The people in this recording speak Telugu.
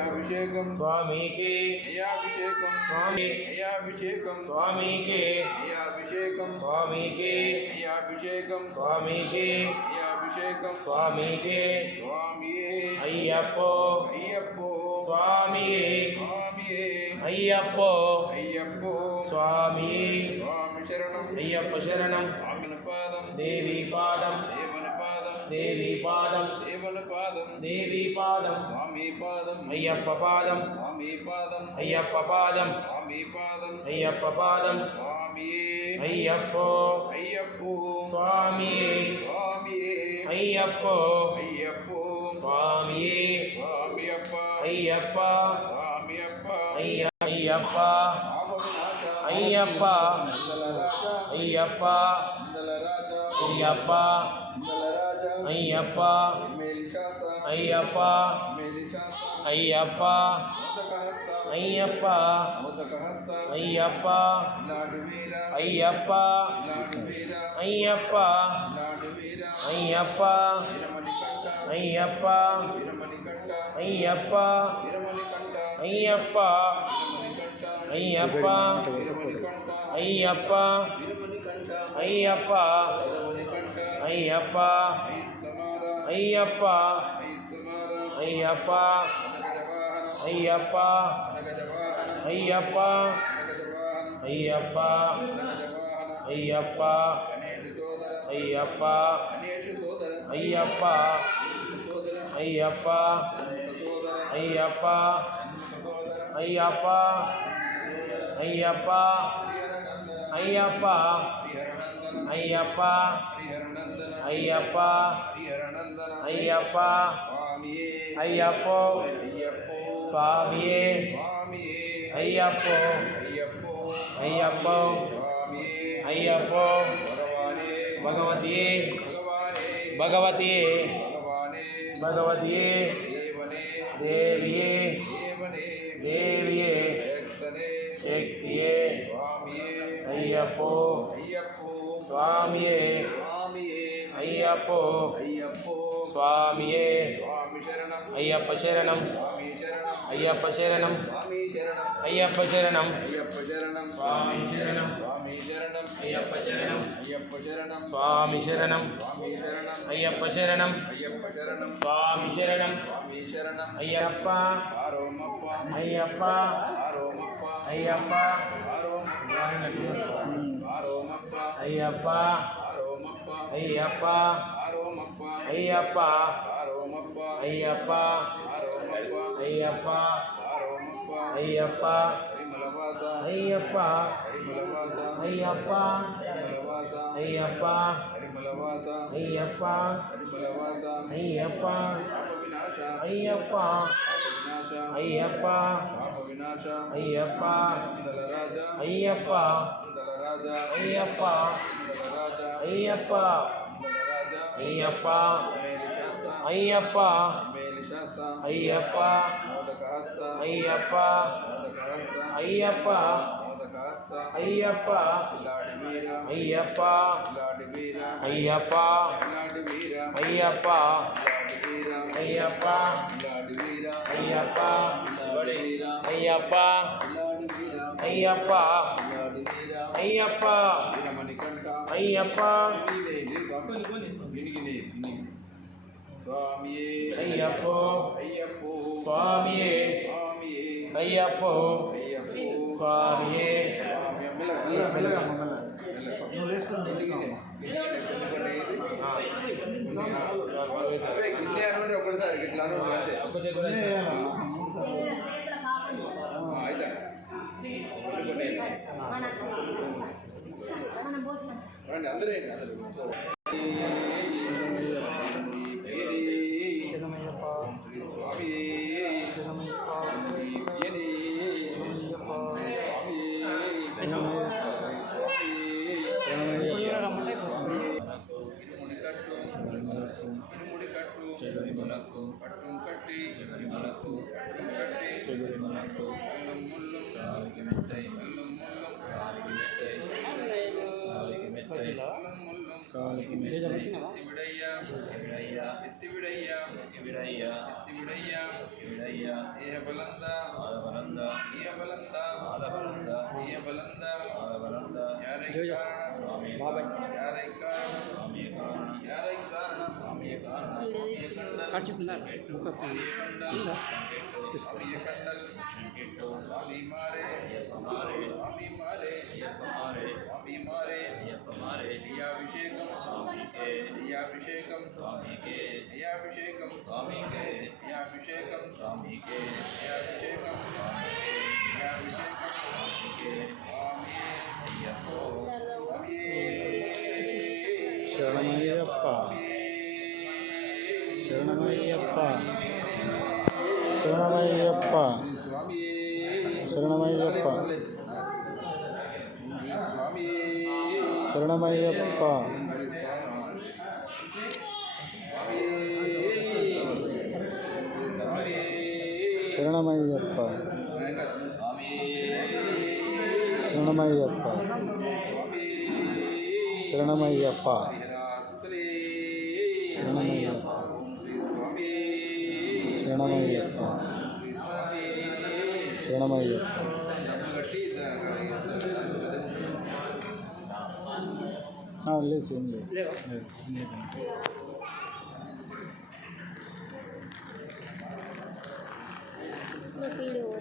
అభిషేకం స్వామికి అభిషేకం స్వామి అభిషేకం స్వామికి అభిషేకం స్వామికి అభిషేకం స్వామికి అభిషేకం స్వామికి స్వామియే అయ్యప్పో అయ్యప్పో స్వామియే స్వామియే అయ్యప్పో అయ్యప్పో స్వామి స్వామి శరణం అయ్యప్ప శరణం స్వామిన పాదం దేవి పాదం దేవన పాదం దేవి పాదం దేవన పాదం దేవి పాదం స్వామి పాదం అయ్యప్ప పాదం స్వామి పాదం అయ్యప్ప పాదం స్వామి పాదం అయ్యప్ప పాదం స్వామియే అయ్యప్పో అయ్యప్పో స్వామియే స్వామియే అయ్యప్పో అయ్యప్పో స్వామియే స్వామియప్ప అయ్యప్ప స్వామియప్ప అయ్యప్ప ఆపవినాశ అయ్యప్ప మంగళరాజ అయ్యప్ప మంగళరాజ అయ్యప్ప మంగళరాజ అయ్యప్ప మేలిశాస్త అయ్యప్ప మేలిశాస్త అయ్యప్ప మోదకహస్త అయ్యప్ప మోదకహస్త అయ్యప్ప లాడు వీర అయ్యప్ప లాడు వీర అయ్యప్ప లాడు వీర అయ్యప్ప విరమణికంఠ అయ్యప్ప విరమణికంఠ అయ్యప్ప విరమణికంఠ అయ్యప్ప విరమణికంఠ అయ్యప్ప విరమణికంఠ అయ్యప్ప విరమణికంఠ అయ్యప్ప విరమణికంఠ అయ్యప్ప ఐదు సమార అయ్యప్ప ఐదు సమార అయ్యప్ప గజవాహన అయ్యప్ప గజవాహన అయ్యప్ప గజవాహన అయ్యప్ప గజవాహన అయ్యప్ప గణేష్ సోదర అయ్యప్ప గణేష్ సోదర అయ్యప్ప సోదర అయ్యప్ప సోదర అయ్యప్ప సోదర అయ్యప్ప అయ్యప్ప అయ్యప్ప హరిహరనందన అయ్యప్ప హరిహరనందన అయ్యప్ప హరిహరనందన అయ్యప్ప స్వామియే అయ్యప్పో అయ్యప్పో స్వామియే స్వామియే అయ్యప్పో అయ్యప్పో అయ్యప్పో స్వామియే అయ్యప్పో భగవానే భగవతియే భగవానే భగవతియే భగవానే భగవతియే దేవనే దేవియే దేవనే దేవియే శక్తనే శక్తియే స్వామియే అయ్యప్పో అయ్యప్పో స్వామియే స్వామియే అయ్యప్పో అయ్యప్పో స్వామియే స్వామి శరణం అయ్యప్ప శరణం స్వామి శరణం అయ్యప్ప శరణం స్వామి శరణం అయ్యప్ప శరణం అయ్యప్ప శరణం స్వామి శరణం స్వామి శరణం అయ్యప్ప శరణం అయ్యప్ప శరణం స్వామి శరణం స్వామి శరణం అయ్యప్ప శరణం అయ్యప్ప శరణం స్వామి శరణం స్వామి శరణం అయ్యప్ప ఆరోమప్ప అయ్యప్ప ఆరోమప్ప అయ్యప్ప ఆరోమప్ప ఆరోమప్ప అయ్యప్ప ఆరోమప్ప అయ్యప్ప ఆరోమప్ప అయ్యప్ప ఆరోమప్ప అయ్యప్ప ఆరోమప్ప అయ్యప్ప ఆరోమప్ప అయ్యప్ప హరిమలవాస అయ్యప్ప హరిమలవాస అయ్యప్ప హరిమలవాస అయ్యప్ప హరిమలవాస అయ్యప్ప హరిమలవాస అయ్యప్ప పాప వినాశ అయ్యప్ప వినాశ అయ్యప్ప పాప వినాశ అయ్యప్ప అందలరాజ అయ్యప్ప అందలరాజ అయ్యప్ప అందలరాజ అయ్యప్ప అందలరాజ అయ్యప్ప మేలిశాస్త అయ్యప్ప మేలిశాస్త అయ్యప్ప మోదకహస్త అయ్యప్ప మోదకహస్త అయ్యప్ప మోదకహస్త అయ్యప్ప లాడి వీర అయ్యప్ప లాడి వీర అయ్యప్ప లాడి వీర అయ్యప్ప లాడి వీర అయ్యప్ప లాడి వీర అయ్యప్ప లాడి వీర అయ్యప్ప లాడి వీర అయ్యప్ప లాడి వీర అయ్యప్ప వీరమణికంఠ అయ్యప్ప స్వామియే అయ్యప్పో అయ్యప్పో స్వామియే స్వామియే అయ్యప్పో అయ్యప్పో స్వామియే ఒకసారి ఇట్లా అంతే అయితే రండి అందరూ అందరూ ಏಹ ಬಲಂದ ಆದಬಲಂದ ಏಹ ಬಲಂದ ಆದಬಲಂದ ಏಹ ಬಲಂದ ಆದಬಲಂದ ಯಾರೈ ಕಾರಣ ಸ್ವಾಮಿ ಕಾರಣ ಯಾರೈ ಕಾರಣ ಸ್ವಾಮಿ ಕಾರಣ ಯಾರೈ ಕಾರಣ ಸ್ವಾಮಿಯ ಕಾರಣ ಸ್ವಾಮಿಯ ಕಂಡಲ್ ಶಂಕಿಟ್ಟು ಸ್ವಾಮಿ ಮಾರೆ ಅಯ್ಯಪ್ಪ ಮಾರೆ ಸ್ವಾಮಿ ಮಾರೆ ಅಯ್ಯಪ್ಪ ಮಾರೆ ಸ್ವಾಮಿ ಮಾರೆ ಅಯ್ಯಪ್ಪ ಮಾರೆ ಅಯ್ಯಾಭಿಷೇಕಂ ಸ್ವಾಮಿಗೆ అయ్యాభిషేకం స్వామికే అయ్యాభిషేకం స్వామికే అయ్యాభిషేకం స్వామికే అయ్యాభిషేకం స్వామికే అయ్యాభిషేకం స్వామికే స్వామియే అయ్యప్పో స్వామియే శరణమయ్యప్ప శరణమయ్యప్ప శరణమయ్యప్ప స్వామియే శరణమయ్యప్ప స్వామియే శరణమయ్యప్ప శరణమయ్యప్ప శరణమయ్యప్ప శరణమయ్యప్ప శరణమయ్యప్ప శరణమయ్యప్ప శరణమయ్యప్ప లేదు ఏం లేదు Video.